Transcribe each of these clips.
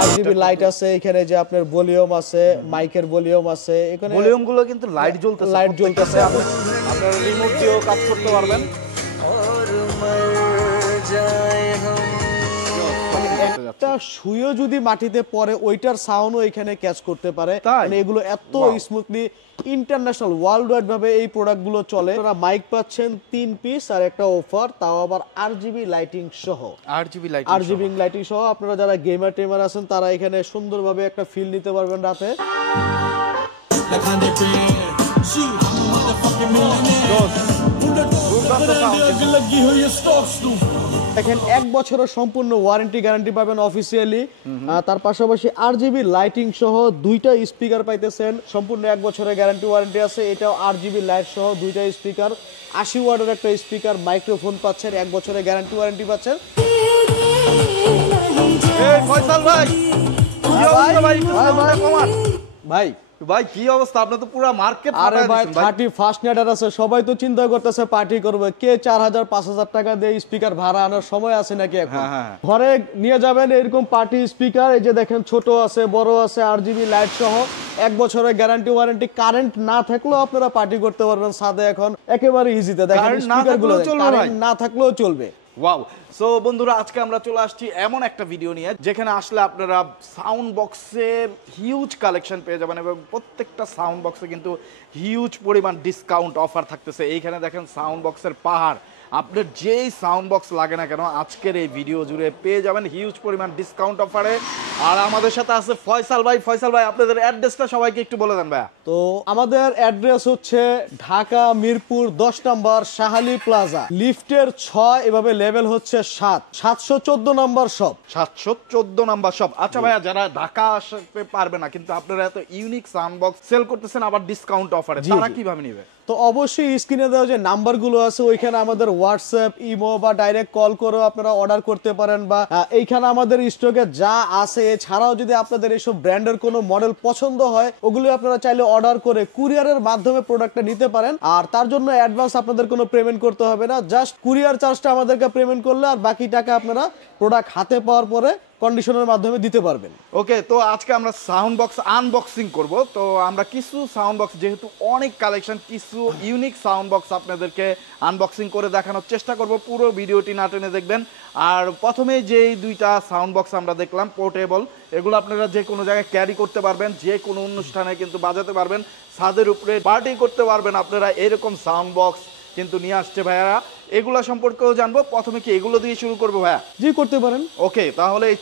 RGB light আছে এখানে, যে আপনার ভলিউম আছে, মাইকের ভলিউম আছে, এখানে ভলিউম গুলো কিন্তু লাইট জ্বলতেছে, আপনারা রিমোট দিয়েও কাজ করতে পারবেন। একটা শুয়ে যদি মাটিতে পড়ে ওইটার সাউন্ডও এখানে ক্যাচ করতে পারে, মানে এগুলো এত স্মুথলি ইন্টারন্যাশনাল ওয়ার্ল্ড ওয়াইড ভাবে এই প্রোডাক্টগুলো চলে। আপনারা মাইক পাচ্ছেন 3 পিস আর একটা অফার, তাও আবার আরজিবি লাইটিং সহ। আরজিবি লাইটিং সহ আপনারা যারা গেমার টেমার আছেন তারা এখানে সুন্দরভাবে একটা ফিল নিতে পারবেন রাতে। দেখেন 1 বছরের সম্পূর্ণ ওয়ারেন্টি গ্যারান্টি পাবেন অফিসিয়ালি। তার পাশাপাশি আরজিবি লাইটিং সহ 2টা স্পিকার পাইতেছেন, সম্পূর্ণ 1 বছরের গ্যারান্টি ওয়ারেন্টি আছে। এটাও আরজিবি লাইট সহ 2টা স্পিকার, 80 ওয়াটের একটা স্পিকার, মাইক্রোফোন পাচ্ছেন, 1 বছরের গ্যারান্টি ওয়ারেন্টি পাচ্ছেন। ভাই ভাই কি অবস্থা, আপনি তো পুরো মার্কেট। আরে ভাই 31st নেটার আছে, সবাই তো চিন্তা করতেছে পার্টি করবে, কে 4000 5000 টাকা দিয়ে স্পিকার ভাড়া আনার সময় আছে নাকি এখন? ঘরে নিয়ে যাবেন এরকম পার্টি স্পিকার, এই যে দেখেন ছোট আছে বড় আছে, আরজিবি লাইট সহ 1 বছরের গ্যারান্টি ওয়ারেন্টি। কারেন্ট না থাকলেও আপনারা পার্টি করতে পারবেন ছাদে এখন একেবারে ইজিতে। দেখেন স্পিকারগুলো কারেন্ট না থাকলেও চলবে। ওয়াও। সো বন্ধুরা, আজকে আমরা চলে আসছি এমন একটা ভিডিও নিয়ে যেখানে আসলে আপনারা সাউন্ড বক্সের হিউজ কালেকশন পেয়ে যাবেন, এবং প্রত্যেকটা সাউন্ড বক্সে কিন্তু হিউজ পরিমাণ ডিসকাউন্ট অফার থাকতেছে। এইখানে দেখেন সাউন্ড বক্সের পাহাড়, আপনার যেই সাউন্ড বক্স লাগে না কেন আজকের এই ভিডিও জুড়ে পেয়ে যাবেন হিউজ পরিমাণ ডিসকাউন্ট অফারে। আর আমাদের সাথে আছে ফয়সাল ভাই। ফয়সাল ভাই, আপনাদের অ্যাড্রেসটা সবাইকে একটু বলে দেন ভাইয়া। তো আমাদের অ্যাড্রেস হচ্ছে ঢাকা মিরপুর 10 নম্বর শাহালি প্লাজা, লিফটের 6, এভাবে লেভেল হচ্ছে 7, 714 নম্বর শপ। 714 নম্বর শপ। আচ্ছা ভাইয়া, যারা ঢাকা আসতে পারবে না কিন্তু আপনারা এত ইউনিক সাউন্ড বক্স সেল করতেছেন আবার ডিসকাউন্ট অফারে, তারা কিভাবে নেবে? তো অবশ্যই স্ক্রিনে দেওয়া যে নাম্বারগুলো আছে ওইখানে আমাদের হোয়াটসঅ্যাপ, ইমো বা ডাইরেক্ট কল করেও আপনারা অর্ডার করতে পারেন, বা এইখানে আমাদের স্টকে যা আছে এছাড়াও যদি আপনাদের এইসব ব্র্যান্ডের কোনো মডেল পছন্দ হয় ওগুলো আপনারা চাইলে অর্ডার করে কুরিয়ারের মাধ্যমে প্রোডাক্টটা নিতে পারেন। আর তার জন্য অ্যাডভান্স আপনাদের কোনো পেমেন্ট করতে হবে না, জাস্ট কুরিয়ার চার্জটা আমাদেরকে পেমেন্ট করলে আর বাকি টাকা আপনারা প্রোডাক্ট হাতে পাওয়ার পরে কন্ডিশনের মাধ্যমে দিতে পারবেন। ওকে, তো আজকে আমরা সাউন্ড বক্স আনবক্সিং করব। তো আমরা কিছু সাউন্ড বক্স, যেহেতু অনেক কালেকশন, কিছু ইউনিক সাউন্ড বক্স আপনাদেরকে আনবক্সিং করে দেখানোর চেষ্টা করব। পুরো ভিডিওটি না টেনে দেখবেন। আর প্রথমে যেই 2টা সাউন্ড বক্স আমরা দেখলাম পোর্টেবল, এগুলো আপনারা যে কোনো জায়গায় ক্যারি করতে পারবেন, যে কোনো অনুষ্ঠানে কিন্তু বাজাতে পারবেন, ছাদের উপরে পার্টি করতে পারবেন আপনারা। এরকম সাউন্ড বক্স কিন্তু নিয়ে আসছে ভাইয়ারা, এগুলা সম্পর্কেও জানবো। প্রথমে কি এগুলো দিয়ে শুরু করবো ভাইয়া? জি, করতে পারেন। ওকে, তাহলে এই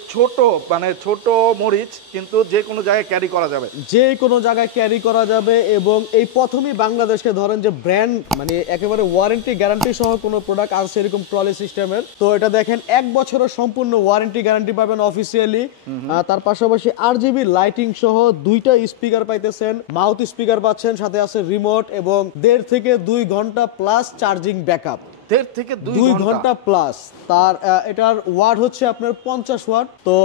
ছোট মরিচ কিন্তু যে কোনো জায়গায় ক্যারি করা যাবে, যে কোনো জায়গায় ক্যারি করা যাবে। এবং এই প্রথমেই বাংলাদেশকে ধরেন যে ব্র্যান্ড মানে একেবারে ওয়ারেন্টি গ্যারান্টি সহ কোনো প্রোডাক্ট আসছে এরকম ট্রলি সিস্টেমের। তো এটা দেখেন 1 বছরের সম্পূর্ণ ওয়ারেন্টি গ্যারান্টি পাবেন অফিসিয়ালি। তার পাশাপাশি আরজিবি লাইটিং সহ 2টা স্পিকার পাইতেছেন, মাউথ স্পিকার পাচ্ছেন, সাথে আছে রিমোট, এবং 1.5 থেকে 2 ঘন্টা প্লাস চার্জিং ব্যাকআপ। 1.5 থেকে 2 ঘন্টা প্লাস। তার এটার ওয়াট হচ্ছে আপনার 50 ওয়াট। তো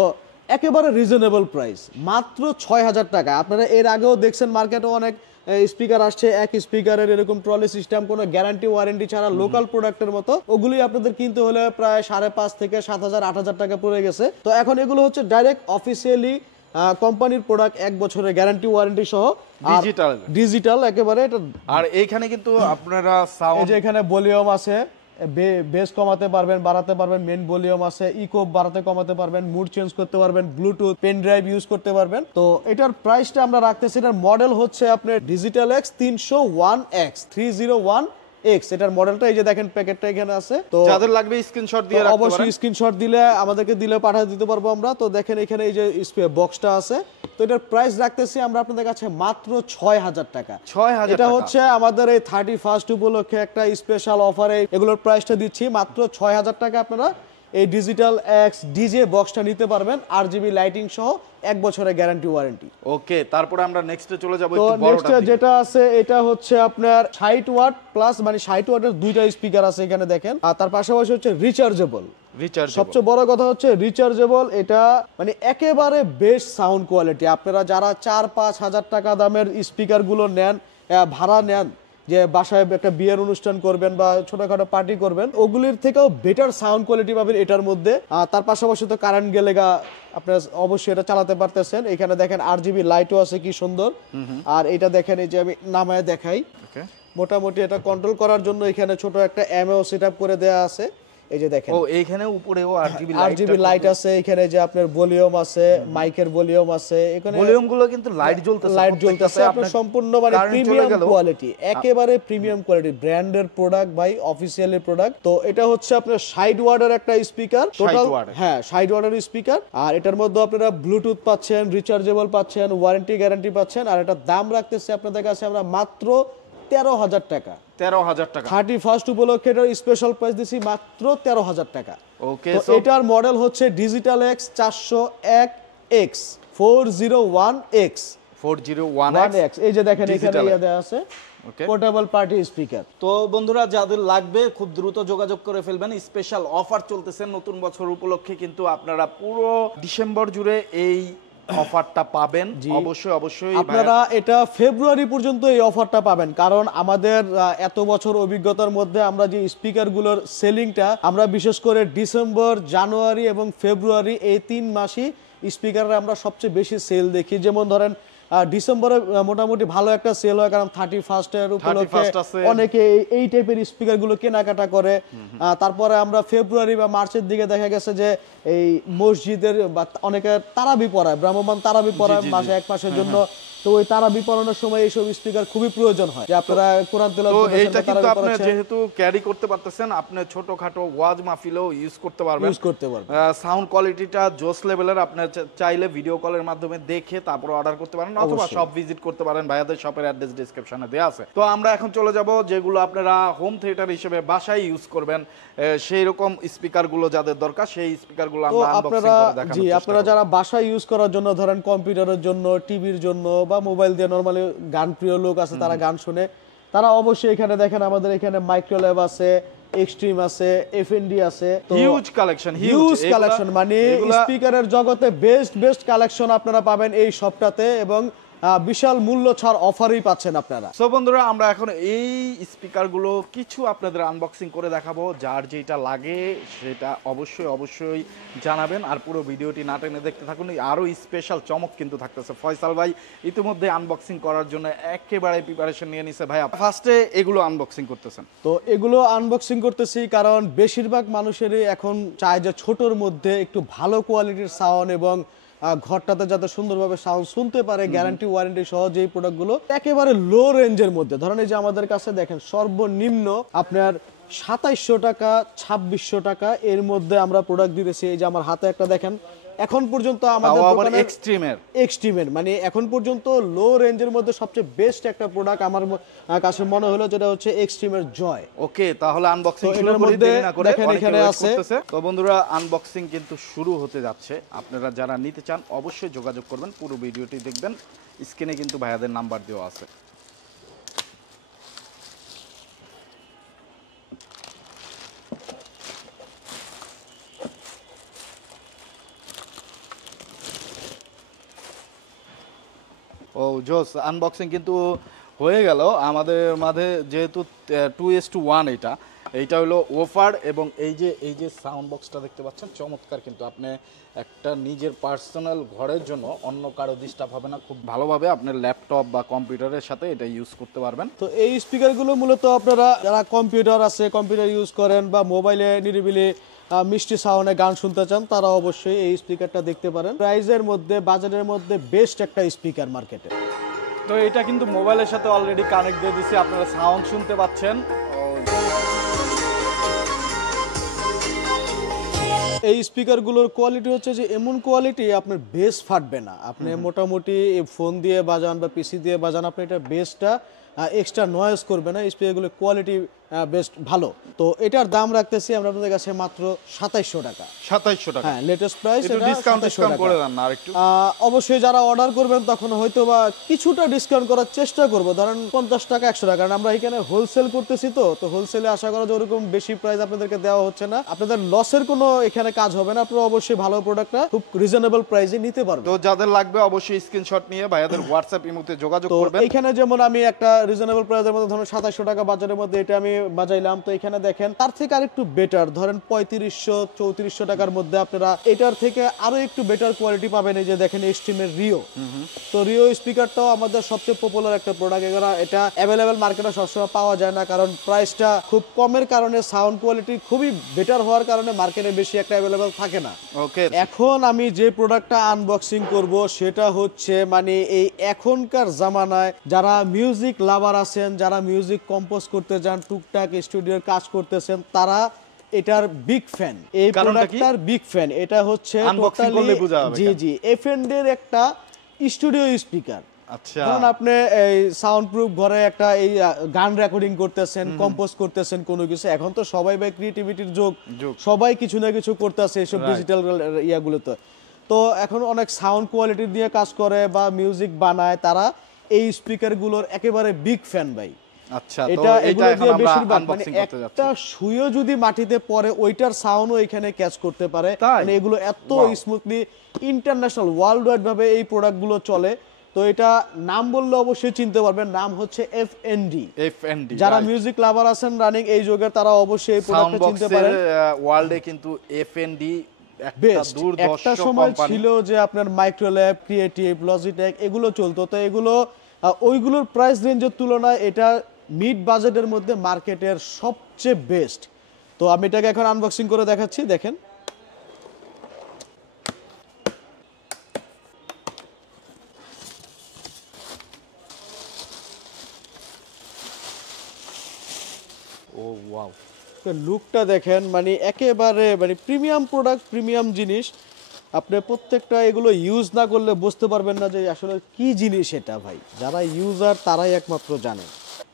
একেবারে রিজনেবল প্রাইস, মাত্র 6000 টাকা। আপনারা এর আগেও দেখছেন মার্কেটে অনেক স্পিকার আসছে, এক স্পিকারের এরকম ট্রলি সিস্টেম, কোনো গ্যারান্টি ওয়ারেন্টি ছাড়া লোকাল প্রোডাক্টের মতো, ওগুলি আপনাদের কিনতে হলে প্রায় 5.5 থেকে 7000 8000 টাকা পড়ে গেছে। তো এখন এগুলো হচ্ছে ডাইরেক্ট অফিসিয়ালি কোম্পানির প্রোডাক্ট, 1 বছরের গ্যারান্টি ওয়ারেন্টি সহ, ডিজিটাল একেবারে এটা। আর এইখানে কিন্তু আপনারা সাউন্ড, যে এখানে ভলিউম আছে, বেস কমাতে পারবেন, বাড়াতে পারবেন, মেন ভলিউম আছে, ইকো বাড়াতে কমাতে পারবেন, মুড চেঞ্জ করতে পারবেন, ব্লুটুথ, পেন ড্রাইভ ইউজ করতে পারবেন। তো এটার প্রাইসটা আমরা রাখতেছি, এটার মডেল হচ্ছে আপনার ডিজিটাল এক্স 301X 301X। এটার মডেলটা এই যে দেখেন প্যাকেটটা এখানে আছে। তো যাদের লাগবে স্ক্রিনশট দিয়ে রাখতে পারেন, অবশ্যই স্ক্রিনশট দিলে আমাদেরকে পাঠিয়ে দিতে পারবো আমরা। তো দেখেন এখানে এই যে বক্সটা আছে। তো এটার প্রাইস রাখতেছি আমরা আপনাদের কাছে মাত্র 6000 টাকা। 6000 এটা হচ্ছে আমাদের এই 31st উপলক্ষে একটা স্পেশাল অফারে এগুলোর প্রাইসটা দিচ্ছি মাত্র 6000 টাকা। আপনারা এই ডিজিটাল এক্স ডিজে বক্সটা নিতে পারবেন, আরজিবি লাইটিং সহ, 1 বছরের গ্যারান্টি ওয়ারেন্টি। ওকে, তারপরে আমরা নেক্সটে চলে যাব। একটু বড়টা যেটা আছে এটা হচ্ছে আপনার 60 ওয়াট প্লাস, মানে 60 ওয়াটের 2টা স্পিকার আছে এখানে দেখেন। আর তার পাশাপাশি হচ্ছে রিচার্জেবল। সবচেয়ে বড় কথা হচ্ছে রিচার্জেবল। এটা মানে একেবারে বেস্ট সাউন্ড কোয়ালিটি। আপনারা যারা 4-5 হাজার টাকা দামের স্পিকার গুলো নেন, ভাড়া নেন, যে বাসায় একটা বিয়ের অনুষ্ঠান করবেন বা ছোটখাটো পার্টি করবেন, ওগুলির থেকেও বেটার সাউন্ড কোয়ালিটি পাবেন এটার মধ্যে। তার পাশাপাশি তো কারেন্ট গেলে আপনার অবশ্যই এটা চালাতে পারতেছেন। এখানে দেখেন RGB লাইটও আছে কি সুন্দর। আর এটা দেখেন, এই যে আমি নামায় দেখাই, মোটামুটি এটা কন্ট্রোল করার জন্য এখানে ছোট একটা এমও সেটআপ করে দেয়া আছে। এই যে দেখেন, ও এইখানে উপরেও RGB লাইট আছে, এখানে যে আপনার ভলিউম আছে, মাইকের ভলিউম আছে, এখানে ভলিউম গুলো কিন্তু লাইট জ্বলতেছে, আপনার সম্পূর্ণ মানে প্রিমিয়াম কোয়ালিটি, একেবারে প্রিমিয়াম কোয়ালিটি, ব্র্যান্ডের প্রোডাক্ট ভাই, অফিশিয়ালি প্রোডাক্ট। তো এটা হচ্ছে আপনার 60 ওয়াটের একটা স্পিকার টোটাল, হ্যাঁ 60 ওয়াটের স্পিকার। আর এটার মধ্যে আপনারা ব্লুটুথ পাচ্ছেন, রিচার্জেবল পাচ্ছেন, ওয়ারেন্টি গ্যারান্টি পাচ্ছেন। আর এটা দাম রাখতেছে আপনাদের কাছে আমরা মাত্র 13,000 টাকা। 13,000 টাকা 31st উপলক্ষে এটার স্পেশাল প্রাইস দিছি মাত্র 13,000 টাকা। ওকে, তো এটার মডেল হচ্ছে digital X 401X 401X 401X। এই যে দেখেন এখানে ইয়া দেয়া আছে, পোর্টেবল পার্টি স্পিকার। তো বন্ধুরা, যাদের লাগবে খুব দ্রুত যোগাযোগ করে ফেলবেন। স্পেশাল অফার চলতেছে নতুন বছর উপলক্ষে, কিন্তু আপনারা পুরো ডিসেম্বর জুড়ে এই অফারটা পাবেন। অবশ্যই আপনারা এটা ফেব্রুয়ারি পর্যন্ত এই অফারটা পাবেন, কারণ আমাদের এত বছর অভিজ্ঞতার মধ্যে আমরা যে স্পিকারগুলোর সেলিংটা আমরা বিশেষ করে ডিসেম্বর, জানুয়ারি এবং ফেব্রুয়ারি এই 3 মাসই স্পিকারে আমরা সবচেয়ে বেশি সেল দেখি। যেমন ধরেন ডিসেম্বরে মোটামুটি ভালো একটা সেল হয়, কারণ 31st এর উপলক্ষে অনেকে এই টাইপের স্পিকার গুলো কেনাকাটা করে। তারপরে আমরা ফেব্রুয়ারি বা মার্চের দিকে দেখা গেছে যে এই মসজিদের বা অনেকে তারাবি পড়ায়, ব্রাহ্মণ তারাবি পড়ায় মাসে 1 মাসের জন্য। তো ওই তারাবি পড়ানোর সময় এইসব স্পিকার খুবই প্রয়োজন হয়, যে আপনারা কোরআন তেলাওয়াত করতেছেন। তো এটা কিন্তু আপনি যেহেতু ক্যারি করতে পারতেছেন, আপনি ছোটখাটো ওয়াজ মাহফিলেও ইউজ করতে পারবেন। সাউন্ড কোয়ালিটিটা জোস লেভেলের। আপনি চাইলে ভিডিও কলের মাধ্যমে দেখে তারপর অর্ডার করতে পারেন, অথবা শপ ভিজিট করতে পারেন। ভাইয়াদের শপের অ্যাড্রেস ডেসক্রিপশনে দেওয়া আছে। তো আমরা এখন চলে যাব যেগুলো আপনারা হোম থিয়েটার হিসেবে বাসায় ইউজ করবেন, সেই রকম স্পিকার গুলো যাদের দরকার, সেই স্পিকার গুলো আমরা আনবক্সিং করে দেখানোর চেষ্টা করব। আপনারা যারা বাসায় ইউজ করার জন্য, ধরেন কম্পিউটারের জন্য, টিভির জন্য বা মোবাইল দিয়ে নরমালি গান প্রিয় লোক আছে, তারা গান শুনে, তারা অবশ্যই এখানে দেখেন আমাদের এখানে মাইক্রোল্যাব আছে, এক্সট্রিম আছে, FND আছে। হিউজ কালেকশন, মানে স্পিকারের জগতে বেস্ট কালেকশন আপনারা পাবেন এই শপটাতে, এবং বিশাল মূল্য ছাড় অফারই পাচ্ছেন আপনারা। সো বন্ধুরা, আমরা এখন এই স্পিকারগুলো কিছু আপনাদের আনবক্সিং করে দেখাবো। যার যেটা লাগে সেটা অবশ্যই জানাবেন, আর পুরো ভিডিওটি না টেনে দেখতে থাকুন। আরও স্পেশাল চমক কিন্তু থাকতেছে। ফয়সাল ভাই ইতিমধ্যে আনবক্সিং করার জন্য একেবারে প্রিপারেশন নিয়ে নিছে। ভাই ফার্স্টে এগুলো আনবক্সিং করতেছেন? তো এগুলো আনবক্সিং করতেছি কারণ বেশিরভাগ মানুষেরই এখন চায় যে ছোটর মধ্যে একটু ভালো কোয়ালিটির সাউন্ড, এবং ঘরটাতে যাতে সুন্দরভাবে সাউন্ড শুনতে পারে, গ্যারান্টি ওয়ারেন্টি সহ যে প্রোডাক্টগুলো একেবারে লো রেঞ্জের মধ্যে। ধরেন এই যে আমাদের কাছে দেখেন সর্বনিম্ন আপনার 2700 টাকা, 2600 টাকা এর মধ্যে আমরা প্রোডাক্ট দিতেছি। এই যে আমার হাতে একটা দেখেন, এখন পর্যন্ত আমাদের দোকানে এক্সট্রিমের মানে এখন পর্যন্ত লো রেঞ্জের মধ্যে সবচেয়ে বেস্ট একটা প্রোডাক্ট আমার কাছে মনে হলো, যেটা হচ্ছে এক্সট্রিমের জয়। ওকে, তাহলে আনবক্সিং শুরু করি, দেরি না করে। দেখেন এখানে আছে। তো বন্ধুরা, আনবক্সিং কিন্তু শুরু হতে যাচ্ছে। আপনারা যারা নিতে চান অবশ্যই যোগাযোগ করবেন, পুরো ভিডিওটি দেখবেন। স্ক্রিনে কিন্তু ভাইয়াদের নাম্বার দেওয়া আছে। ও জোস, আনবক্সিং কিন্তু হয়ে গেল আমাদের মাঝে। যেহেতু 2:1 এইটা হলো ওফার, এবং এই যে সাউন্ড বক্সটা দেখতে পাচ্ছেন চমৎকার। কিন্তু আপনি একটা নিজের পার্সোনাল ঘরের জন্য অন্য কারো ডিস্টার্ব হবে না, খুব ভালোভাবে আপনার ল্যাপটপ বা কম্পিউটারের সাথে এটা ইউজ করতে পারবেন। তো এই স্পিকারগুলো মূলত আপনারা যারা কম্পিউটার ইউজ করেন বা মোবাইলে নিরিবিলি মিষ্টি সাউন্ডে গান শুনতে চান, তারা অবশ্যই এই স্পিকারটা দেখতে পারেন। প্রাইজের মধ্যে, বাজারের মধ্যে বেস্ট একটা স্পিকার মার্কেটে। তো এটা কিন্তু মোবাইলের সাথে অলরেডি কানেক্ট দিয়ে দিছি, আপনারা সাউন্ড শুনতে পাচ্ছেন। এই স্পিকারগুলোর কোয়ালিটি হচ্ছে যে এমন কোয়ালিটি আপনার বেস ফাটবে না। আপনি মোটামুটি ফোন দিয়ে বাজান বা পিসি দিয়ে বাজান, আপনি এটা বেসটা এক্সট্রা নয়েজ করবে না। স্পিকারগুলোর কোয়ালিটি বেস্ট ভালো। তো এটার দাম রাখতেছি আমরা আপনাদের কাছে মাত্র 2700 টাকা। 2700 টাকা, হ্যাঁ লেটেস্ট প্রাইস। এটা ডিসকাউন্ট করে দেন না আরেকটু? অবশ্যই যারা অর্ডার করবেন তখন হয়তো বা কিছুটা ডিসকাউন্ট করার চেষ্টা করব, ধরেন 50 টাকা 100 টাকা, কারণ আমরা এখানে হোলসেল করতেছি। তো হোলসেলে আশা করা যায় ওরকম বেশি প্রাইস আপনাদেরকে দেওয়া হচ্ছে না। আপনাদের লসের কোনো এখানে কাজ হবে না, আপনারা অবশ্যই ভালো প্রোডাক্টটা খুব রিজনেবল প্রাইসে নিতে পারবেন। তো যাদের লাগবে অবশ্যই স্ক্রিনশট নিয়ে ভাইয়াদের হোয়াটসঅ্যাপ ইমোতে যোগাযোগ তো করবেন। এখানে যেমন আমি একটা রিজনেবল প্রাইসের মধ্যে ধরুন 2700 টাকা বাজারের মধ্যে এটা আমি বাজাইলাম, তো এখানে দেখেন তার থেকে আরেকটু বেটার ধরেন 3500-3400 টাকার মধ্যে আপনারা এটার থেকে আরো একটু বেটার কোয়ালিটি পাবেন। এই যে দেখেন স্টিমের রিও, তো রিও স্পিকারটাও আমাদের সবচেয়ে পপুলার একটা প্রোডাক্ট। এটা অ্যাভেলেবেল মার্কেটে সবসময় পাওয়া যায় না, কারণ প্রাইসটা খুব কমের কারণে, সাউন্ড কোয়ালিটি খুবই বেটার হওয়ার কারণে মার্কেটে বেশি একটা অ্যাভেলেবেল থাকে না। ওকে, এখন আমি যে প্রোডাক্টটা আনবক্সিং করব সেটা হচ্ছে মানে এই এখনকার জামানায় যারা মিউজিক লাভার আছেন, যারা মিউজিক কম্পোজ করতে যান, টুকটাক স্টুডিওর কাজ করতেছেন, তারা এটার বিগ ফ্যান, এই প্রোডাক্টটার বিগ ফ্যান। এটা হচ্ছে আনবক্সিং করলে বোঝা যাবে। জি এফএনডি এর একটা স্টুডিও স্পিকার। আচ্ছা, ধরুন আপনি এই সাউন্ড প্রুফ ঘরে একটা এই গান রেকর্ডিং করতেছেন, কম্পোজ করতেছেন কোনো কিছু, এখন তো সবাই ভাই ক্রিয়েটিভিটির যুগ, সবাই কিছু না কিছু করতেছে এসব ডিজিটাল ইয়াগুলোতে। তো এখন অনেক সাউন্ড কোয়ালিটি দিয়ে কাজ করে বা মিউজিক বানায়, তারা এই স্পিকারগুলোর একেবারে বিগ ফ্যান ভাই। আচ্ছা, এটা এগুলো দিয়ে বেশিরভাগ মানে আনবক্সিং করতে যাচ্ছি। একটা সুইও যদি মাটিতে পড়ে ওইটার সাউন্ডও এখানে ক্যাচ করতে পারে। মানে এগুলো এত স্মুথলি ইন্টারন্যাশনাল ওয়ার্ল্ড ওয়াইড ভাবে এই প্রোডাক্টগুলো চলে। তো এটা নাম বললে অবশ্যই চিনতে পারবেন, নাম হচ্ছে এফএনডি। যারা মিউজিক লাভার আছেন রানিং এই যুগের, তারা অবশ্যই এই প্রোডাক্টটা চিনতে পারেন। ওয়ার্ল্ডে কিন্তু এফএনডি একটা সময় ছিল যে আপনার মাইক্রোল্যাব, ক্রিয়েটিভ, লজিটেক এগুলো চলতো। তো এগুলো ওইগুলোর প্রাইস রেঞ্জের তুলনায় এটা মিড বাজেটের মধ্যে মার্কেটের সবচেয়ে বেস্ট। তো আমি এটাকে এখন আনবক্সিং করে দেখাচ্ছি, দেখেন। ও ওয়াও, লুকটা দেখেন, মানে একেবারে মানে প্রিমিয়াম প্রোডাক্ট, প্রিমিয়াম জিনিস। আপনি প্রত্যেকটা এগুলো ইউজ না করলে বুঝতে পারবেন না যে আসলে কি জিনিস এটা ভাই। যারা ইউজার তারাই একমাত্র জানে।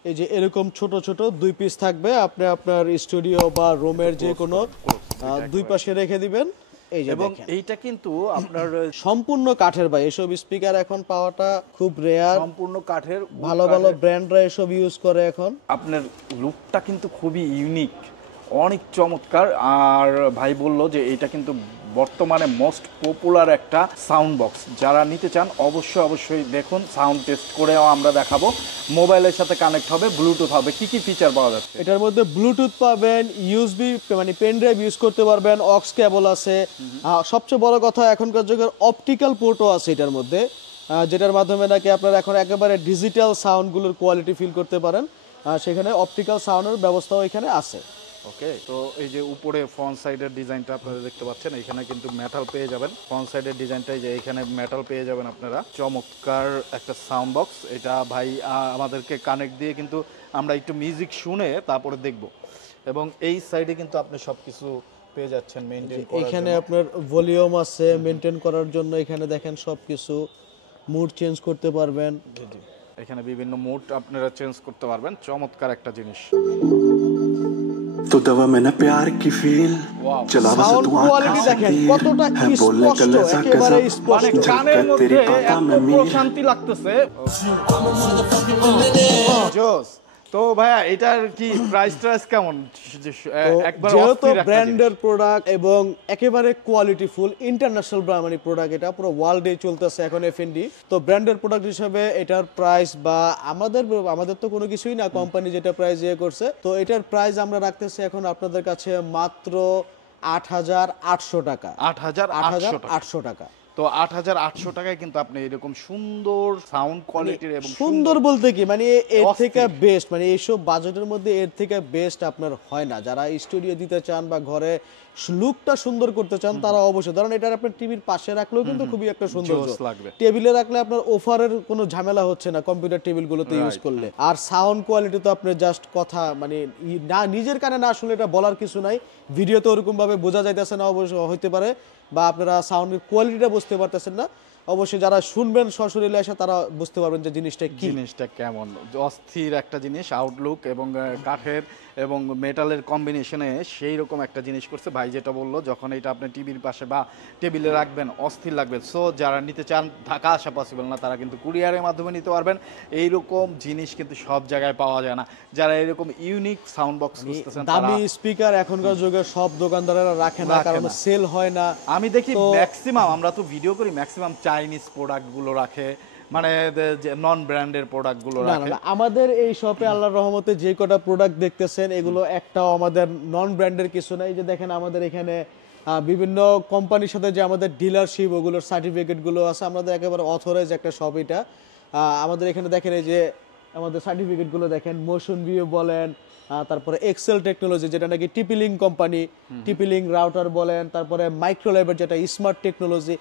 এই যে এরকম ছোট ছোট 2 পিস থাকবে, আপনি আপনার স্টুডিও বা রুমের যে কোনো 2 পাশে রেখে দিবেন। এই যে এবং দেখেন এইটা কিন্তু আপনার সম্পূর্ণ কাঠের ভাই। এসব স্পিকার এখন পাওয়াটা খুব রেয়ার, সম্পূর্ণ কাঠের। ভালো ভালো ব্র্যান্ডরা এসব ইউজ করে এখন। আপনার লুকটা কিন্তু খুবই ইউনিক, অনেক চমৎকার। আর ভাই বললো যে এটা কিন্তু বর্তমানে মোস্ট পপুলার একটা সাউন্ড বক্স। যারা নিতে চান অবশ্যই দেখুন, সাউন্ড টেস্ট করেও আমরা দেখাবো। মোবাইলের সাথে কানেক্ট হবে, ব্লুটুথ হবে। কি কি ফিচার পাওয়া যাচ্ছে এটার মধ্যে? ব্লুটুথ পাবেন, ইউএসবি মানে পেন ড্রাইভ ইউজ করতে পারবেন, অক্স কেবল আছে, সবচেয়ে বড় কথা এখনকার যুগের অপটিক্যাল পোর্টও আছে এটার মধ্যে, যেটার মাধ্যমে নাকি আপনারা এখন একেবারে ডিজিটাল সাউন্ডগুলোর কোয়ালিটি ফিল করতে পারেন। সেখানে অপটিক্যাল সাউন্ডের ব্যবস্থাও এখানে আছে। ওকে, তো এই যে উপরে ফ্রন্ট সাইডের ডিজাইনটা আপনারা দেখতে পাচ্ছেন, এখানে কিন্তু মেটাল পেয়ে যাবেন। ফ্রন্ট সাইডের ডিজাইনটাই যে এখানে মেটাল পেয়ে যাবেন আপনারা। চমৎকার একটা সাউন্ড বক্স এটা ভাই আমাদেরকে কানেক্ট দিয়ে কিন্তু আমরা একটু মিউজিক শুনে তারপরে দেখব। এবং এই সাইডে কিন্তু আপনি সবকিছু পেয়ে যাচ্ছেন মেইনটেইন করার জন্য। এখানে আপনার ভলিউম আছে মেইনটেইন করার জন্য। এখানে দেখেন সবকিছু মুড চেঞ্জ করতে পারবেন। এখানে বিভিন্ন মুড আপনারা চেঞ্জ করতে পারবেন। চমৎকার একটা জিনিস। तो दवा मैंने प्यार की फील चला बस সাউন্ড तू কোয়ালিটি দেখেন কতটা স্পষ্ট, একেবারে স্পষ্ট। কানের মধ্যে এত প্রশান্তি লাগতেছে। জোস। তো ভাইয়া এটার কি প্রাইস কেমন? একবার যেহেতু ব্র্যান্ডের প্রোডাক্ট এবং একেবারে কোয়ালিটি ফুল ইন্টারন্যাশনাল মানে প্রোডাক্ট, এটা পুরো ওয়ার্ল্ডে চলতেছে এখন এফএনডি। তো ব্র্যান্ডের প্রোডাক্ট হিসেবে এটার প্রাইস বা আমাদের তো কোনো কিছুই না, কোম্পানি যেটা প্রাইস ইয়ে করছে, তো এটার প্রাইস আমরা রাখতেছি এখন আপনাদের কাছে মাত্র ৮৮০০ টাকা। ৮৮০০ টাকা। তো ৮৮০০ টাকায় কিন্তু আপনি এরকম সুন্দর সাউন্ড কোয়ালিটির এবং সুন্দর বলতে কি মানে এর থেকে বেস্ট, মানে এইসব বাজেটের মধ্যে এর থেকে বেস্ট আপনার হয় না। যারা স্টুডিও দিতে চান বা ঘরে লুকটা সুন্দর করতে চান তারা অবশ্যই, ধরেন এটা আপনার টিভির পাশে রাখলেও কিন্তু খুবই একটা সুন্দর লাগবে। টেবিলে রাখলে আপনার ওফারের কোনো ঝামেলা হচ্ছে না কম্পিউটার টেবিলগুলোতে ইউজ করলে। আর সাউন্ড কোয়ালিটি তো আপনি জাস্ট কথা মানে না নিজের কানে না শুনলে এটা বলার কিছু নাই। ভিডিওতে ওরকম ভাবে বোঝা যাইতেছে না অবশ্য হইতে পারে, বা আপনারা সাউন্ডের কোয়ালিটিটা বুঝতে পারতেছেন না। অবশ্যই যারা শুনবেন সশরীরে এসে তারা বুঝতে পারবেন যে জিনিসটা কি। জিনিসটা কেমন অস্থির একটা জিনিস, আউটলুক এবং কাঠের এবং মেটালের কম্বিনেশনে সেই রকম একটা জিনিস করছে ভাই। যেটা বললো, যখন এটা আপনি টিভির পাশে বা টেবিলে রাখবেন অস্থির লাগবে। সো যারা নিতে চান, ঢাকা আসা পসিবল না, তারা কিন্তু কুরিয়ারের মাধ্যমে নিতে পারবেন। এইরকম জিনিস কিন্তু সব জায়গায় পাওয়া যায় না। যারা এরকম ইউনিক সাউন্ড বক্স খুঁজতেছেন, দামি স্পিকার এখনকার যুগে সব দোকানদারেরা রাখে না, কারণ সেল হয় না। আমি দেখি ম্যাক্সিমাম, আমরা তো ভিডিও করি, ম্যাক্সিমাম চাইনিজ প্রোডাক্টগুলো রাখে, মানে নন ব্র্যান্ডের প্রোডাক্টগুলো রাখে। না, আমাদের এই শপে আল্লাহর রহমতে যে কটা প্রোডাক্ট দেখতেছেন এগুলো একটাও আমাদের নন ব্র্যান্ডের কিছু না। এই যে দেখেন আমাদের এখানে বিভিন্ন কোম্পানির সাথে যে আমাদের ডিলারশিপ, ওগুলোর সার্টিফিকেটগুলো আছে। আমাদের একেবারে অথরাইজ একটা শপ এটা। আমাদের এখানে দেখেন এই যে আমাদের সার্টিফিকেটগুলো দেখেন, মোশন ভিউ বলেন, তারপরে এক্সেল টেকনোলজি যেটা নাকি টিপিলিং কোম্পানি, টিপিলিং রাউটার বলেন, তারপরে মাইক্রোল্যাবের যেটা স্মার্ট টেকনোলজি,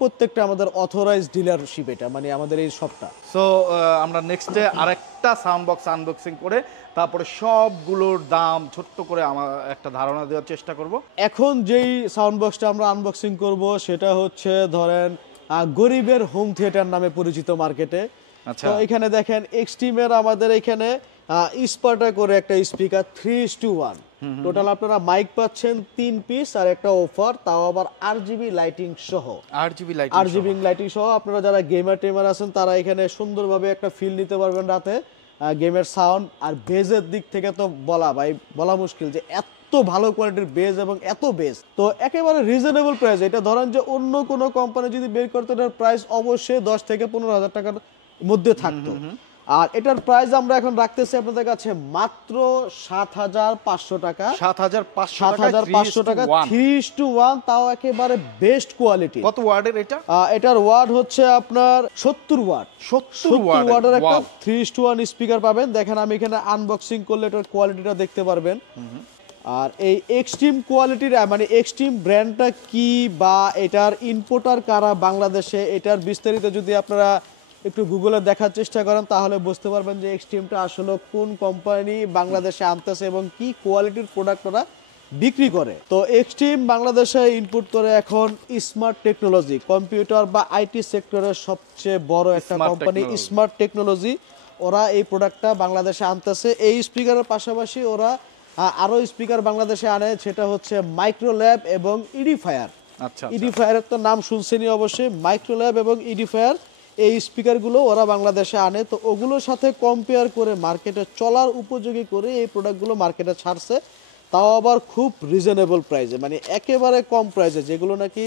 প্রত্যেকটা আমাদের অথরাইজ ডিলারশিপ এটা, মানে আমাদের এই শপটা। সো আমরা নেক্সটে আরেকটা সাউন্ড বক্স আনবক্সিং করে তারপরে সবগুলোর দাম ছোট্ট করে আমার একটা ধারণা দেওয়ার চেষ্টা করব। এখন যেই সাউন্ড বক্সটা আমরা আনবক্সিং করব সেটা হচ্ছে ধরেন গরিবের হোম থিয়েটার নামে পরিচিত মার্কেটে। আচ্ছা, তো এখানে দেখেন এক্সট্রিমের আমাদের এখানে স্পার্টা করে একটা স্পিকার 3:1, টোটাল আপনারা মাইক পাচ্ছেন 3 পিস আর একটা অফার, তাও আবার আরজিবি লাইটিং সহ। আরজিবি লাইটিং সহ আপনারা যারা গেমার টেমার আছেন তারা এখানে সুন্দরভাবে একটা ফিল নিতে পারবেন রাতে। গেমের সাউন্ড আর বেজের দিক থেকে তো বলা মুশকিল যে এত ভালো কোয়ালিটির বেজ এবং এত বেজ, তো একেবারে রিজনেবল প্রাইস। এটা ধরেন যে অন্য কোনো কোম্পানি যদি বের করতে, এটার প্রাইস অবশ্যই 10 থেকে 15,000 টাকার মধ্যে থাকতো। আর এটার প্রাইস আমরা এখন রাখতেছি আপনাদের কাছে মাত্র 7,500 টাকা। 7,500 টাকা 3:1, তাও একেবারে বেস্ট কোয়ালিটি। কত ওয়ার্ডের এটা? এটার ওয়াট হচ্ছে আপনার 70 ওয়াট। 70 ওয়াটের একটা 3:1 স্পিকার পাবেন। দেখেন আমি এখানে আনবক্সিং করলে এটার কোয়ালিটিটা দেখতে পারবেন। আর এই এক্সট্রিম কোয়ালিটির মানে এক্সট্রিম ব্র্যান্ডটা কি বা এটার ইম্পোর্টার কারা বাংলাদেশে, এটার বিস্তারিত যদি আপনারা একটু গুগলে দেখার চেষ্টা করেন তাহলে বুঝতে পারবেন যে এক্সট্রিমটা আসলে কোন কোম্পানি বাংলাদেশে আনতেছে এবং কি কোয়ালিটির প্রোডাক্ট ওরা বিক্রি করে। তো এক্সট্রিম বাংলাদেশে ইনপুট করে এখন স্মার্ট টেকনোলজি, কম্পিউটার বা আইটি সেক্টরের সবচেয়ে বড় একটা কোম্পানি স্মার্ট টেকনোলজি। ওরা এই প্রোডাক্টটা বাংলাদেশে আনতেছে। এই স্পিকারের পাশাপাশি ওরা আরো স্পিকার বাংলাদেশে আনে, সেটা হচ্ছে মাইক্রোল্যাব এবং ইডিফায়ার। ইডিফায়ারের তো নাম শুনছেনই অবশ্যই। মাইক্রোল্যাব এবং ইডিফায়ার এই স্পিকারগুলো ওরা বাংলাদেশে আনে। তো ওগুলোর সাথে কম্পেয়ার করে মার্কেটে চলার উপযোগী করে এই প্রোডাক্টগুলো মার্কেটে ছাড়ছে, তাও আবার খুব রিজনেবল প্রাইসে, মানে একেবারে কম প্রাইসে, যেগুলো নাকি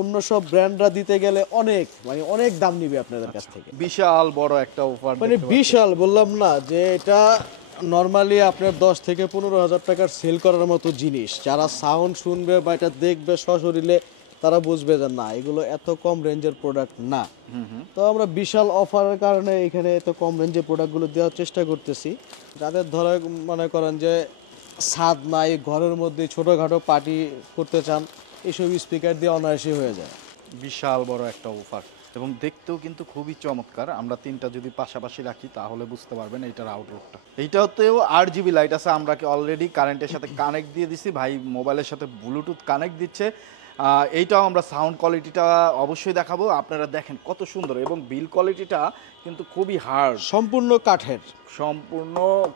অন্য সব ব্র্যান্ডরা দিতে গেলে অনেক দাম নিবে আপনাদের কাছ থেকে। বিশাল বড় একটা অফার, মানে বিশাল, বললাম না যে এটা নর্মালি আপনার 10 থেকে 15,000 টাকার সেল করার মতো জিনিস। যারা সাউন্ড শুনবে বা এটা দেখবে সশরীরে তারা বুঝবে যে না, এগুলো এত কম রেঞ্জের প্রোডাক্ট না। তো আমরা বিশাল অফারের কারণে এখানে এত কম রেঞ্জের প্রোডাক্টগুলো দেওয়ার চেষ্টা করতেছি। যাদের ধরে মনে করেন যে ছাদ নাই, ঘরের মধ্যে ছোটোখাটো পার্টি করতে চান, এইসব স্পিকার দিয়ে অনায়াসই হয়ে যায়। বিশাল বড় একটা অফার এবং দেখতেও কিন্তু খুবই চমৎকার। আমরা তিনটা যদি পাশাপাশি রাখি তাহলে বুঝতে পারবেন এইটার আউটলুকটা। এইটাতেও 8GB লাইট আছে, আমরা অলরেডি কারেন্টের সাথে কানেক্ট দিয়ে দিছি, ভাই মোবাইলের সাথে ব্লুটুথ কানেক্ট দিচ্ছে। এইটাও আমরা সাউন্ড কোয়ালিটিটা অবশ্যই দেখাবো। আপনারা দেখেন কত সুন্দর, এবং বিল কোয়ালিটিটা কিন্তু খুবই হার্ড, সম্পূর্ণ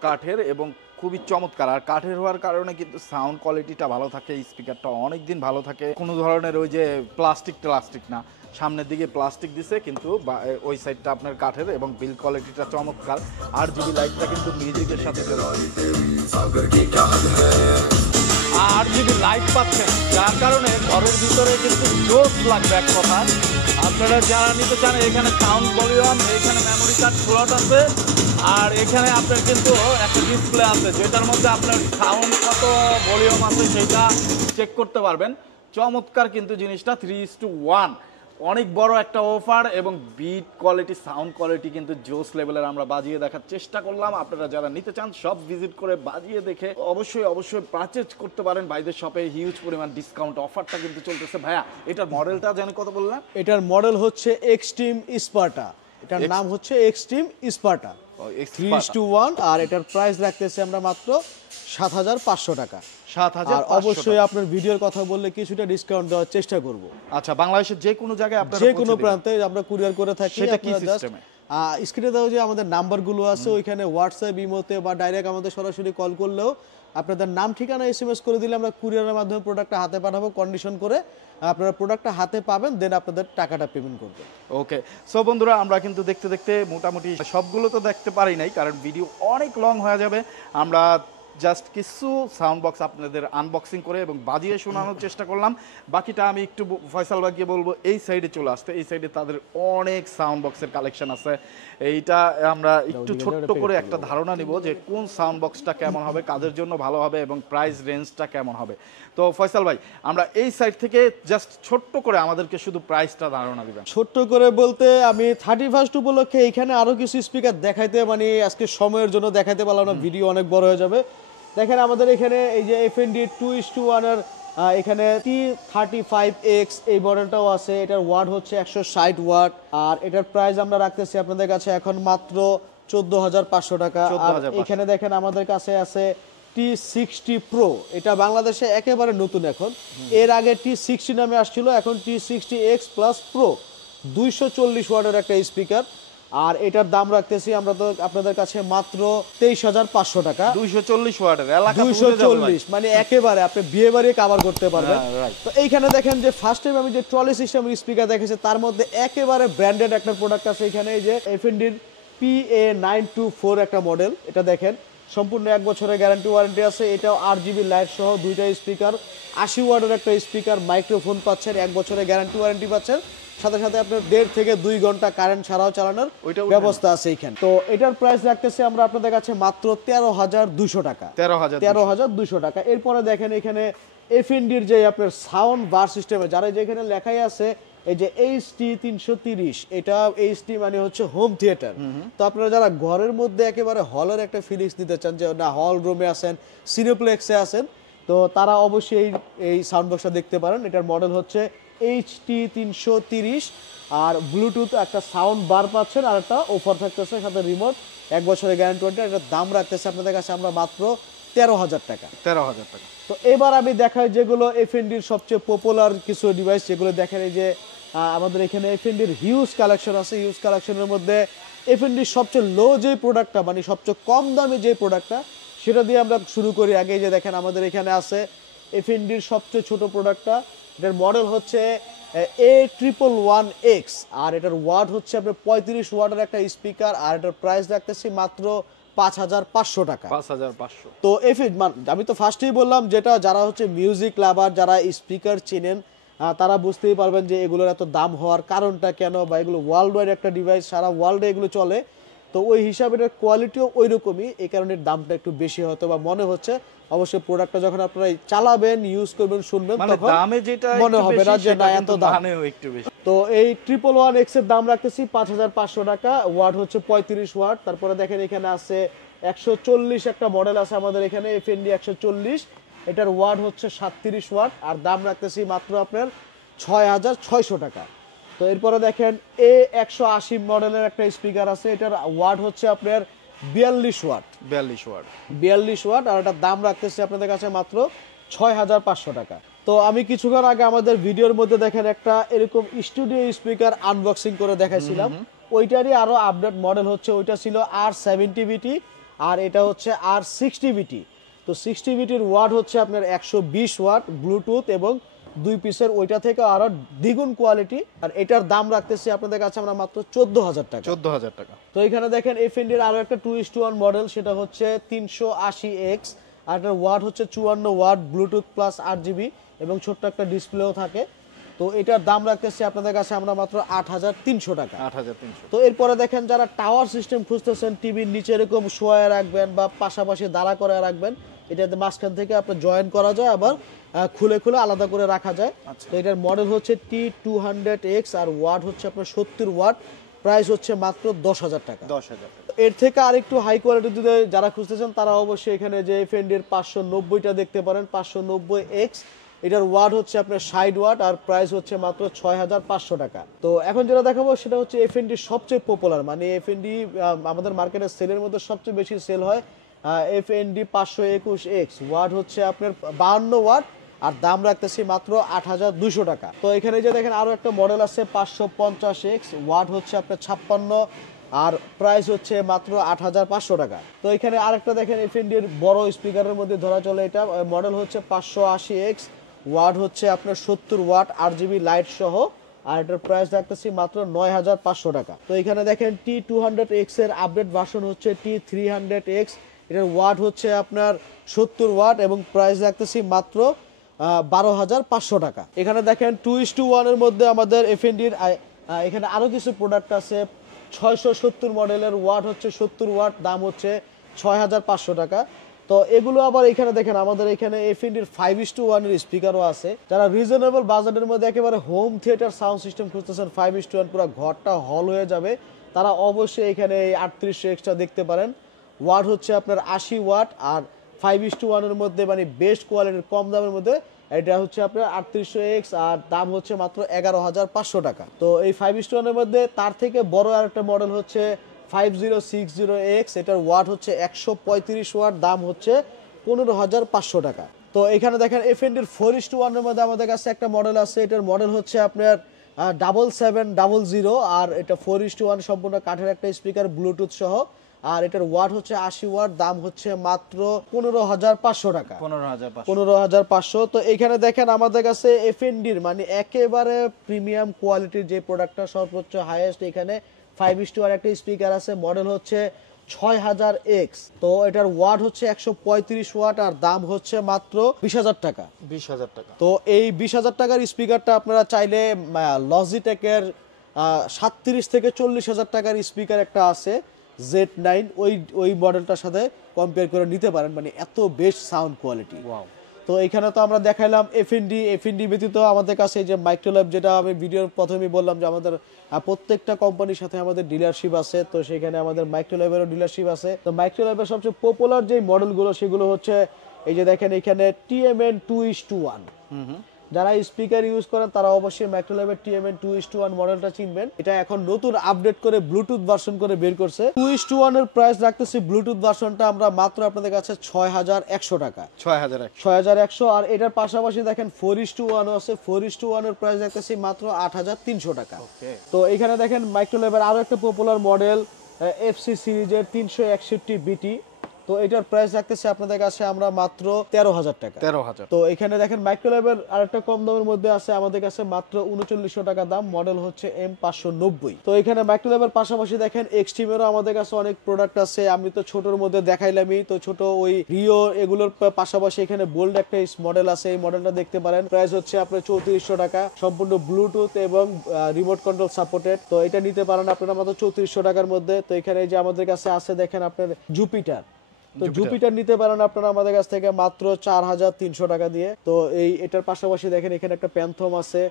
কাঠের এবং খুবই চমৎকার। আর কাঠের হওয়ার কারণে কিন্তু সাউন্ড কোয়ালিটিটা ভালো থাকে, স্পিকারটা অনেক দিন ভালো থাকে। কোনো ধরনের ওই যে প্লাস্টিক না, সামনের দিকে প্লাস্টিক দিছে কিন্তু ওই সাইডটা আপনার কাঠের, এবং বিল কোয়ালিটিটা চমৎকার। 8GB লাইটটা কিন্তু মিউজিকের সাথে চলে, 8GB লাইট পাচ্ছেন, যার কারণে ঘরের ভিতরে কিন্তু জোস লাগবে এক কথা। আপনারা যারা নিতে চান, এখানে সাউন্ড ভলিউম, এখানে মেমোরি কার্ড স্লট আছে, আর এখানে আপনার কিন্তু একটা ডিসপ্লে আছে যেটার মধ্যে আপনার সাউন্ড কত ভলিউম আছে সেটা চেক করতে পারবেন। চমৎকার কিন্তু জিনিসটা 3:1, অনেক বড় একটা অফার, এবং বিট কোয়ালিটি, সাউন্ড কোয়ালিটি কিন্তু জোস লেভেলের আমরা বাজিয়ে দেখার চেষ্টা করলাম। আপনারা যারা নিতে চান সব ভিজিট করে বাজিয়ে দেখে অবশ্যই পারচেজ করতে পারেন ভাইদের শপে। হিউজ পরিমাণ ডিসকাউন্ট অফারটা কিন্তু চলতেছে। ভাইয়া এটার মডেলটা জানি কত বললেন? এটার মডেল হচ্ছে এক্সট্রিম স্পার্টা, এটার নাম হচ্ছে এক্সট্রিম স্পার্টা 3:1, আর এটার প্রাইস রাখতেছি আমরা মাত্র 7,500 টাকা। 7,500 আর অবশ্যই আপনার ভিডিওর কথা বললে কিছুটা ডিসকাউন্ট দেওয়ার চেষ্টা করব। আচ্ছা, বাংলাদেশের যে কোনো জায়গায় আপনারা যে কোনো প্রান্তে আমরা কুরিয়ার করে থাকি। সেটা কি আপনারা জাস্ট সিস্টেমে? স্ক্রিনে দেওয়া যে আমাদের নাম্বারগুলো আছে ওইখানে হোয়াটসঅ্যাপ, ইমোতে বা ডাইরেক্ট আমাদের সরাসরি কল করলেও আপনাদের নাম ঠিকানা এসএমএস করে দিলে আমরা কুরিয়ারের মাধ্যমে প্রোডাক্টটা হাতে পাঠাবো, কন্ডিশন করে আপনারা প্রোডাক্টটা হাতে পাবেন, দেন আপনাদের টাকাটা পেমেন্ট করবেন। ওকে, সো বন্ধুরা আমরা কিন্তু দেখতে দেখতে মোটামুটি সবগুলো তো দেখতে পারি নাই, কারণ ভিডিও অনেক লং হয়ে যাবে। আমরা জাস্ট কিছু সাউন্ড বক্স আপনাদের আনবক্সিং করে এবং বাজিয়ে শোনানোর চেষ্টা করলাম। বাকিটা আমি একটু ফয়সাল ভাইকে বলবো এই সাইডে চলে আসতে। এই সাইডে তাদের অনেক সাউন্ড বক্সের কালেকশন আছে। এইটা আমরা একটু ছোট্ট করে একটা ধারণা নিব যে কোন সাউন্ড বক্সটা কেমন হবে, কাদের জন্য ভালো হবে এবং প্রাইস রেঞ্জটা কেমন হবে। তো ফয়সাল ভাই, আমরা এই সাইড থেকে জাস্ট ছোট্ট করে আমাদেরকে শুধু প্রাইসটা ধারণা দিবেন। ছোট্ট করে বলতে আমি 31 উপলক্ষে এখানে আরো কিছু স্পিকার দেখাইতে, মানে আজকে সময়ের জন্য দেখাইতে পারলাম না, ভিডিও অনেক বড় হয়ে যাবে। দেখেন আমাদের এখানে এই যে এফএনডি 2:1 এর এখানে T35X এই মডেলটাও আছে। এটার ওয়াট হচ্ছে 160 ওয়াট, আর এটার প্রাইস আমরা রাখতেছি আপনাদের কাছে এখন মাত্র 14,500 টাকা। আর 14,500 এখানে দেখেন আমাদের কাছে আছে T60 Pro, এটা বাংলাদেশে একেবারে নতুন এখন। এর আগে T60 নামে আসছিল, এখন T60X Plus Pro 240 ওয়াটের একটা স্পিকার। আর এটার দাম রাখতেছি আমরা তো আপনাদের কাছে মাত্র 23,500 টাকা। 240 ওয়াটের এলাকা 240, মানে একেবারে আপনি বিয়ে বাড়ি কভার করতে পারবেন। হ্যাঁ, right. তো এইখানে দেখেন যে ফার্স্ট টাইম আমি যে ট্রলি সিস্টেমের স্পিকার দেখেছি তার মধ্যে একেবারে ব্র্যান্ডেড একটা প্রোডাক্ট আছে এখানে। এই যে এফএনডির PA924 একটা মডেল, এটা দেখেন সম্পূর্ণ 1 বছরের গ্যারান্টি ওয়ারেন্টি আছে। এটাও 8GB লাইট সহ দুইটা স্পিকার, 80 ওয়াটের একটা স্পিকার, মাইক্রোফোন পাচ্ছেন, 1 বছরের গ্যারান্টি ওয়ারেন্টি পাচ্ছেন, সাথে সাথে আপনার 1.5 থেকে 2 ঘন্টা কারেন্ট ছাড়াও চালানোর ব্যবস্থা আছে এখানে। তো এটার প্রাইস রাখতেছি আমরা আপনাদের কাছে মাত্র 13,200 টাকা। 13,200 টাকা। এরপরে দেখেন এখানে এফএনডির যে আপনার সাউন্ড বার সিস্টেমে যারা যেখানে লেখাই আছে এই যে HT330, এটা HT মানে হচ্ছে হোম থিয়েটার। তো আপনারা যারা ঘরের মধ্যে একেবারে হলের একটা ফিলিংস দিতে চান, যে না হল রুমে আছেন, সিনেপ্লেক্সে আছেন, তো তারা অবশ্যই এই সাউন্ড বক্সটা দেখতে পারেন। এটার মডেল হচ্ছে HT330, আর ব্লুটুথ একটা সাউন্ড বার পাচ্ছেন, আর একটা অফার থাকতেছে সাথে রিমোট, 1 বছরের গ্যারান্টি ওয়ারেন্টি। এটার দাম রাখতেছে আপনাদের কাছে আমরা মাত্র 13,000 টাকা। 13,000 টাকা। তো এবার আমি দেখাই যেগুলো এফএনডির সবচেয়ে পপুলার কিছু ডিভাইস, যেগুলো দেখেন এই যে আমাদের এখানে এফএনডির হিউজ কালেকশন আছে। হিউজ কালেকশনের মধ্যে এফএনডির সবচেয়ে লো যে প্রোডাক্টটা, মানে সবচেয়ে কম দামি যে প্রোডাক্টটা, সেটা দিয়ে আমরা শুরু করি। আগে যে দেখেন আমাদের এখানে আছে এফএনডির সবচেয়ে ছোট প্রোডাক্টটা, এটার মডেল হচ্ছে A111X, আর এটার ওয়াট হচ্ছে আপনার 35 ওয়াটের একটা স্পিকার, আর এটার প্রাইস রাখতেছি মাত্র 5,500 টাকা। 5,500। তো আমি তো ফার্স্টেই বললাম, যেটা যারা হচ্ছে মিউজিক লাভার, যারা স্পিকার চেনেন, তারা বুঝতেই পারবেন যে এগুলোর এত দাম হওয়ার কারণটা কেন, বা এগুলো ওয়ার্ল্ড ওয়াইড একটা ডিভাইস, সারা ওয়ার্ল্ডে এগুলো চলে। তো ওই হিসাবে এটার কোয়ালিটিও ওই রকমই, এই কারণে দামটা একটু বেশি হয়তো বা মনে হচ্ছে। অবশ্যই প্রোডাক্টটা যখন আপনারা চালাবেন, ইউজ করবেন, শুনবেন, মানে তখন দামে যেটা মনে হবে না যে না এত দাম। মানেও একটু বেশি। তো এই 111X এর দাম রাখতেছি 5,500 টাকা। ওয়াট হচ্ছে 35 ওয়াট। তারপরে দেখেন এখানে আছে 140 একটা মডেল আছে আমাদের এখানে, এফএনডি 140, এটার ওয়াট হচ্ছে 37 ওয়াট, আর দাম রাখতেছি মাত্র আপনার 6,600 টাকা। তো এরপরে দেখেন A180 মডেলের একটা স্পিকার আছে, এটার ওয়াট হচ্ছে আপনার 42 ওয়াট। 42 ওয়াট, আর এটার দাম রাখতেছি আপনাদের কাছে মাত্র 6,500 টাকা। তো আমি কিছুক্ষণ আগে আমাদের ভিডিওর মধ্যে দেখেন একটা এরকম স্টুডিও স্পিকার আনবক্সিং করে দেখাইছিলাম, ওইটারই আরো আপডেট মডেল হচ্ছে, ওইটা ছিল R70VT, আর এটা হচ্ছে R60VT। তো 60VTর ওয়াট হচ্ছে আপনার 120 ওয়াট, ব্লুটুথ এবং 2 পিসের, ওইটা থেকে আরো দ্বিগুণ কোয়ালিটি, আর এটার দাম রাখতেছি আপনাদের কাছে আমরা মাত্র 14,000 টাকা। 14,000 টাকা। তো এখানে দেখেন এফএনডির আরো একটা 2:1 মডেল, সেটা হচ্ছে 380X, আর এটার ওয়াট হচ্ছে 54 ওয়াট, ব্লুটুথ প্লাস 8GB এবং ছোট্ট একটা ডিসপ্লেও থাকে। তো এটার দাম রাখতেছি আপনাদের কাছে আমরা মাত্র 8,300 টাকা। 8,300। তো এরপরে দেখেন যারা টাওয়ার সিস্টেম খুঁজতেছেন, টিভির নিচে এরকম শোয়া রাখবেন বা পাশাপাশি দাঁড়া করে রাখবেন, এটাতে মাঝখান থেকে আপনার জয়েন করা যায়, আবার খুলে খুলে আলাদা করে রাখা যায়। তো এটার মডেল হচ্ছে T200X, আর ওয়াট হচ্ছে আপনার 70 ওয়াট, প্রাইস হচ্ছে মাত্র 10,000 টাকা। 10,000। এর থেকে আরেকটু হাই কোয়ালিটি যদি যারা খুঁজতেছেন, তারা অবশ্যই এখানে যে এফএনডির 590টা দেখতে পারেন, 590X, এটার ওয়াট হচ্ছে আপনার 60 ওয়াট, আর প্রাইস হচ্ছে মাত্র 6,500 টাকা। তো এখন যেটা দেখাবো সেটা হচ্ছে এফএনডির সবচেয়ে পপুলার, মানে এফএনডি আমাদের মার্কেটের সেলের মধ্যে সবচেয়ে বেশি সেল হয় FND 521X, ওয়াট হচ্ছে আপনার 52 ওয়াট, আর দাম রাখতেছি মাত্র 8,200 টাকা। তো এখানে যে দেখেন আরো একটা মডেল আছে 550X, ওয়াট হচ্ছে আপনার 56, আর প্রাইস হচ্ছে মাত্র 8,500 টাকা। তো এখানে আরেকটা দেখেন এফএনডির বড় স্পিকারের মধ্যে ধরা চলে, এটা মডেল হচ্ছে 580X, ওয়াট হচ্ছে আপনার 70 ওয়াট, RGB লাইট সহ, আর এটার প্রাইস রাখতেছি মাত্র 9,500 টাকা। তো এখানে দেখেন T200X এর আপডেট ভার্সন হচ্ছে T300X, এটার ওয়াট হচ্ছে আপনার 70 ওয়াট এবং প্রাইস রাখতেছি মাত্র 12,500 টাকা। এখানে দেখেন 2:1 এর মধ্যে আমাদের এফএনডির এখানে আরো কিছু প্রোডাক্ট আছে 670 মডেলের, ওয়াট হচ্ছে 70 ওয়াট, দাম হচ্ছে 6,500 টাকা। তো এগুলো আবার এখানে দেখেন আমাদের এখানে এফএনডির 5:1 এর স্পিকারও আছে। যারা রিজনেবল বাজেটের মধ্যে একেবারে হোম থিয়েটার সাউন্ড সিস্টেম খুঁজতেছেন, 5:1 পুরো ঘরটা হল হয়ে যাবে, তারা অবশ্যই এখানে এই 38X দেখতে পারেন। ওয়াট হচ্ছে আপনার 80 ওয়াট, আর 5:1 এর মধ্যে মানে বেস্ট কোয়ালিটির কম দামের মধ্যে এটা হচ্ছে আপনার 3800X, আর দাম হচ্ছে মাত্র 11,500 টাকা। তো এই 5:1 এর মধ্যে তার থেকে বড় আরেকটা মডেল হচ্ছে 5060X, এটার ওয়াট হচ্ছে 135 ওয়াট, দাম হচ্ছে 15,500 টাকা। তো এখানে দেখেন এফএনডির 4:1 এর মধ্যে আমাদের কাছে একটা মডেল আছে, এটার মডেল হচ্ছে আপনার 7700, আর এটা 4:1 সম্পূর্ণ কাঠের একটা স্পিকার ব্লুটুথ সহ, আর এটার ওয়াট হচ্ছে 80 ওয়াট, দাম হচ্ছে মাত্র 15,500 টাকা। 15,500। তো এখানে দেখেন আমাদের কাছে এফএনডির মানে একেবারে প্রিমিয়াম কোয়ালিটির যে প্রোডাক্টটা সর্বোচ্চ হাইয়েস্ট, এখানে 5:1 একটা স্পিকার আছে, মডেল হচ্ছে 6000X। তো এটার ওয়াট হচ্ছে 135 ওয়াট, আর দাম হচ্ছে মাত্র 20,000 টাকা। 20,000 টাকা। তো এই 20,000 টাকার স্পিকারটা আপনারা চাইলে লজিটেকের 37 থেকে 40,000 টাকার স্পিকার একটা আছে Z9, ওই মডেলটার সাথে কম্পেয়ার করে নিতে পারেন, মানে এত বেস্ট সাউন্ড কোয়ালিটি। ওয়াও। তো এখানে তো আমরা দেখাইলাম এফএনডি ব্যতীত আমাদের কাছে যে মাইক্রোল্যাব, যেটা আমি ভিডিওর প্রথমেই বললাম যে আমাদের প্রত্যেকটা কোম্পানির সাথে আমাদের ডিলারশিপ আছে, তো সেখানে আমাদের মাইক্রোল্যাবেরও ডিলারশিপ আছে। তো মাইক্রোল্যাবের সবচেয়ে পপুলার যে মডেলগুলো সেগুলো হচ্ছে এই যে দেখেন এখানে TMN 2:1। যারা স্পিকার ইউজ করেন তারা অবশ্যই মাইক্রোল্যাবের TMN 2:1 মডেলটা চিনবেন। এটা এখন নতুন আপডেট করে ব্লুটুথ ভার্সন করে বের করছে। 2:1 এর প্রাইস রাখতেছি ব্লুটুথ ভার্সনটা আমরা মাত্র আপনাদের কাছে 6,100 টাকা। 6,100। আর এটার পাশাপাশি দেখেন 4:1 আছে, 4:1 এর প্রাইস রাখতেছি মাত্র 8,300 টাকা। তো এখানে দেখেন মাইক্রোল্যাবের আরো একটা পপুলার মডেল FC সিরিজের 361BT, তো এটার প্রাইস রাখতেছি আপনাদের কাছে আমরা মাত্র 13,000 টাকা। 13,000। তো এখানে দেখেন মাইক্রোল্যাবের আরেকটা কম দামের মধ্যে আছে আমাদের কাছে মাত্র 3900 টাকা দাম, মডেল হচ্ছে M590। তো এখানে মাইক্রোল্যাবের পাশাপাশি দেখেন এক্সট্রিমেরও আমাদের কাছে অনেক প্রোডাক্ট আছে। আমি তো ছোটর মধ্যে দেখাইলামই, তো ছোট ওই রিও এগুলোর পাশাপাশি এখানে বোল্ড একটা মডেল আছে, এই মডেলটা দেখতে পারেন। প্রাইস হচ্ছে আপনার 3400 টাকা, সম্পূর্ণ ব্লুটুথ এবং রিমোট কন্ট্রোল সাপোর্টেড। তো এটা নিতে পারেন আপনারা মাত্র 3400 টাকার মধ্যে। তো এখানে যে আমাদের কাছে আছে দেখেন আপনার জুপিটার, তো জুপিটার নিতে পারেন আপনারা আমাদের কাছ থেকে মাত্র 4,300 টাকা দিয়ে। তো এটার পাশাপাশি দেখেন এখানে একটা প্যান্থম আছে,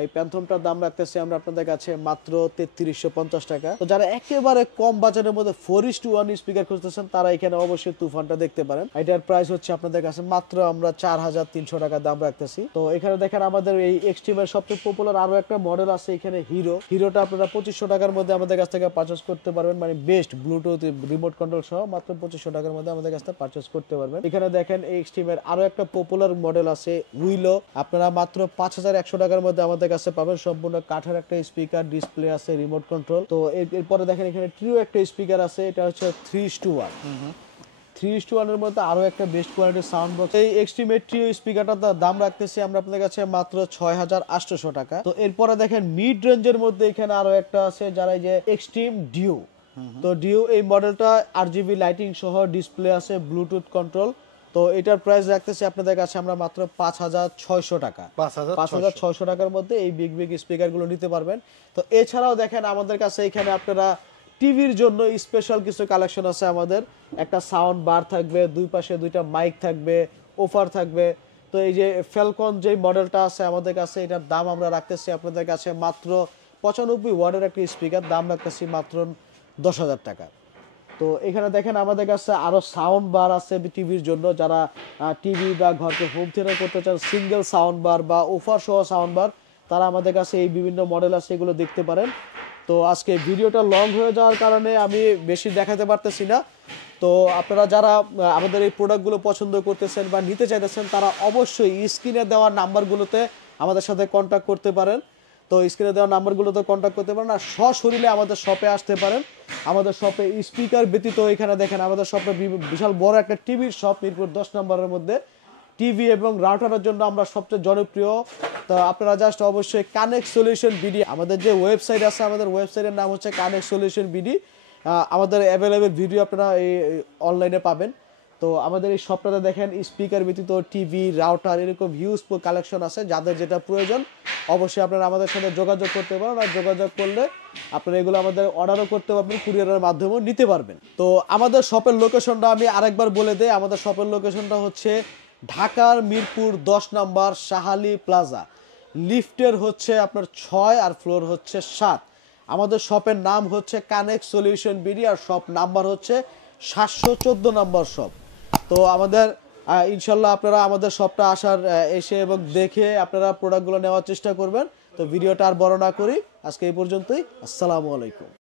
এই প্যান্থমটার দাম রাখতেছি আমরা আপনাদের কাছে মাত্র 3350 টাকা। তো যারা একেবারে কম বাজারের মধ্যে 4:1 স্পিকার খুঁজতেছেন তারা এখানে অবশ্যই তুফানটা দেখতে পারেন। এটার প্রাইস হচ্ছে আপনাদের কাছে মাত্র আমরা 4,300 টাকা দাম রাখতেছি। তো এখানে দেখেন আমাদের এই এক্সট্রিমের সবচেয়ে পপুলার আরো একটা মডেল আছে এখানে হিরোটা আপনারা 2500 টাকার মধ্যে আমাদের কাছ থেকে পারচেজ করতে পারবেন, মানে বেস্ট ব্লুটুথ রিমোট কন্ট্রোল সহ মাত্র 2500 টাকার মধ্যে আমাদের কাছ থেকে পারচেজ করতে পারবেন। এখানে দেখেন এই এক্সট্রিমের আরো একটা পপুলার মডেল আছে উইলো, আপনারা মাত্র 5,100 টাকার মধ্যে আমাদের কাছে পাবেন। সম্পূর্ণ কাঠের একটা স্পিকার, ডিসপ্লে আছে, রিমোট কন্ট্রোল। তো এরপরে দেখেন এখানে ট্রিও একটা স্পিকার আছে, এটা হচ্ছে 3:1। 3:1 এর মধ্যে আরো একটা বেস্ট কোয়ালিটির সাউন্ড বক্স। এই এক্সট্রিমেট ট্রিও স্পিকারটার দাম রাখতেছি আমরা আপনাদের কাছে মাত্র 6,800 টাকা। তো এরপরে দেখেন মিড রেঞ্জের মধ্যে এখানে আরো একটা আছে, যারা এই যে এক্সট্রিম ডিও। তো ডিও এই মডেলটা RGB লাইটিং সহ, ডিসপ্লে আছে, ব্লুটুথ কন্ট্রোল। তো এটার প্রাইস রাখতেছি আপনাদের কাছে আমরা মাত্র 5,600 টাকা। 5,600 টাকার মধ্যে এই বিগ স্পিকার গুলো নিতে পারবেন। তো এছাড়াও দেখেন আমাদের কাছে এখানে আপনারা টিভির জন্য স্পেশাল কিছু কালেকশন আছে আমাদের। একটা সাউন্ড বার থাকবে, দুই পাশে দুইটা মাইক থাকবে, অফার থাকবে। তো এই যে ফ্যালকন যে মডেলটা আছে আমাদের কাছে, এটার দাম আমরা রাখতেছি আপনাদের কাছে মাত্র 95 ওয়াটের একটা স্পিকার, দাম রাখতেছি মাত্র 10,000 টাকা। তো এখানে দেখেন আমাদের কাছে আরো সাউন্ড বার আছে টিভির জন্য, যারা টিভি বা ঘরকে হোম থিয়েটার করতে চান, সিঙ্গেল সাউন্ড বার বা অফার সহ সাউন্ড বার, তারা আমাদের কাছে এই বিভিন্ন মডেল আছে, এগুলো দেখতে পারেন। তো আজকে ভিডিওটা লং হয়ে যাওয়ার কারণে আমি বেশি দেখাতে পারতেছি না। তো আপনারা যারা আমাদের এই প্রোডাক্টগুলো পছন্দ করতেছেন বা নিতে চাইতেছেন তারা অবশ্যই স্ক্রিনে দেওয়া নাম্বারগুলোতে আমাদের সাথে কন্ট্যাক্ট করতে পারেন। তো স্ক্রিনে দেওয়া নাম্বারগুলোতে কন্ট্যাক্ট করতে পারেন, আর সশরীরে আমাদের শপে আসতে পারেন। আমাদের শপে স্পিকার ব্যতীত এখানে দেখেন আমাদের শপে বিশাল বড় একটা টিভির শপ, মিরপুর 10 নম্বরের মধ্যে। টিভি এবং রাউটারের জন্য আমরা সবচেয়ে জনপ্রিয়। তো আপনারা জাস্ট অবশ্যই কানেক্ট সলিউশন বিডি, আমাদের যে ওয়েবসাইট আছে, আমাদের ওয়েবসাইটের নাম হচ্ছে কানেক্ট সলিউশন বিডি। আমাদের অ্যাভেলেবেল ভিডিও আপনারা এই অনলাইনে পাবেন। তো আমাদের এই শপটাতে দেখেন স্পিকার ব্যতীত টিভি, রাউটার এরকম হিউজ কালেকশন আছে। যাদের যেটা প্রয়োজন অবশ্যই আপনারা আমাদের সাথে যোগাযোগ করতে পারেন, আর যোগাযোগ করলে আপনারা এগুলো আমাদের অর্ডারও করতে পারবেন, কুরিয়ারের মাধ্যমেও নিতে পারবেন। তো আমাদের শপের লোকেশনটা আমি আরেকবার বলে দেই। আমাদের শপের লোকেশনটা হচ্ছে ঢাকার মিরপুর 10 নম্বর শাহালি প্লাজা, লিফটের হচ্ছে আপনার 6 আর ফ্লোর হচ্ছে 7। আমাদের শপের নাম হচ্ছে কানেক্ট সলিউশন বিডি, আর শপ নাম্বার হচ্ছে 714 নম্বর শপ। তো আমাদের ইনশাল্লাহ আপনারা আমাদের শপটা আসার এসে এবং দেখে আপনারা প্রোডাক্টগুলো নেওয়ার চেষ্টা করবেন। তো ভিডিওটা আর বড় না করি, আজকে এই পর্যন্তই। আসসালামু আলাইকুম।